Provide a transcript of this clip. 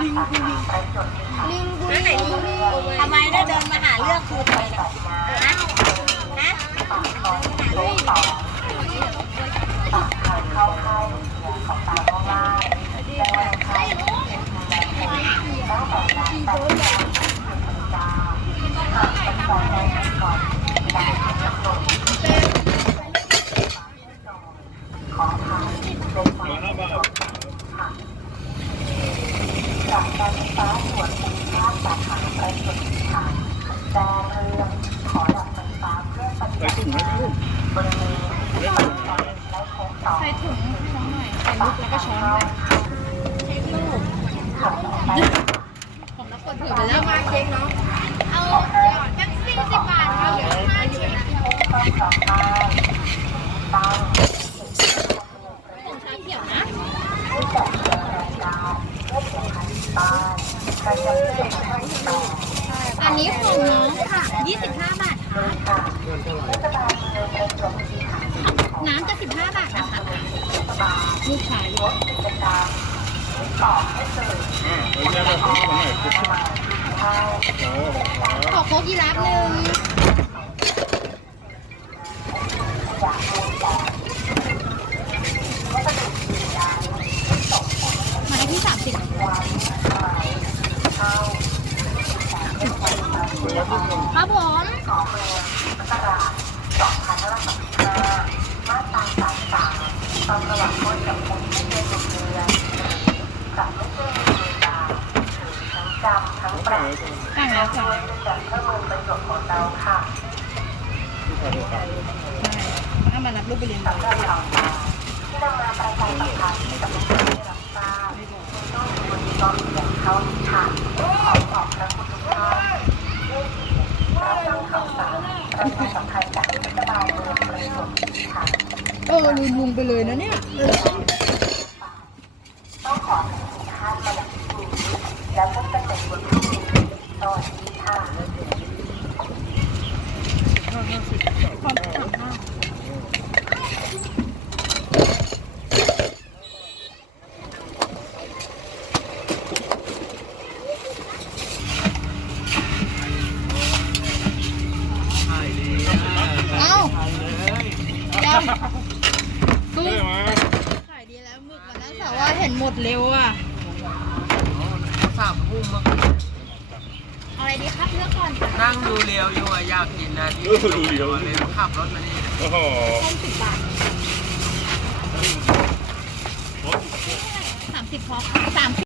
ลิงบุรีบุรีทำไมได้เดินมาหาเรื่องครูทำไมล่ะฮะฮะเฮ้ย ใส่ถุงไหมลูก ใส่ถุงให้น้องหน่อยใส่ลูกแล้วก็ช้อนด้วยเช็คลูกผมรับกดเผื่อไปแล้วมาเช็คเนาะเอาจังสี่สิบบาทเอาเดี๋ยวห้าชิ้นผมชาเขียวนะ อันนี้ของน้องค่ะ 25 บาทค่ะ น้ำจะ 15 บาทนะคะลูกชายอ่าเอ้ยแม่มาซื้อมาหน่อยโอ้โหขอโคกยีราฟหนึ่งไม้ที่สามสิบ ครับผมสั่งแล้วสั่งแล้วที่ขายโทรศัพท์ถ้ามารับลูกไปเรียนต่อ เออลืมลุงไปเลยนะเนี่ย ความสามารถเอ้า ยังกุ้งได้มขายดีแล้วหมึกวันนั้นแต่ว่าเห็นหมดเร็วอะสามทุ่มเมื่อเอาอะไรดีครับเลือกก่อนค่ะนั่งดูเรียวอยู่อะอยากกินนะที่ดูเดี๋ยวเลยขับรถมานี่โอ้โหต้มสิบบาทสามสิบพอสามสิบ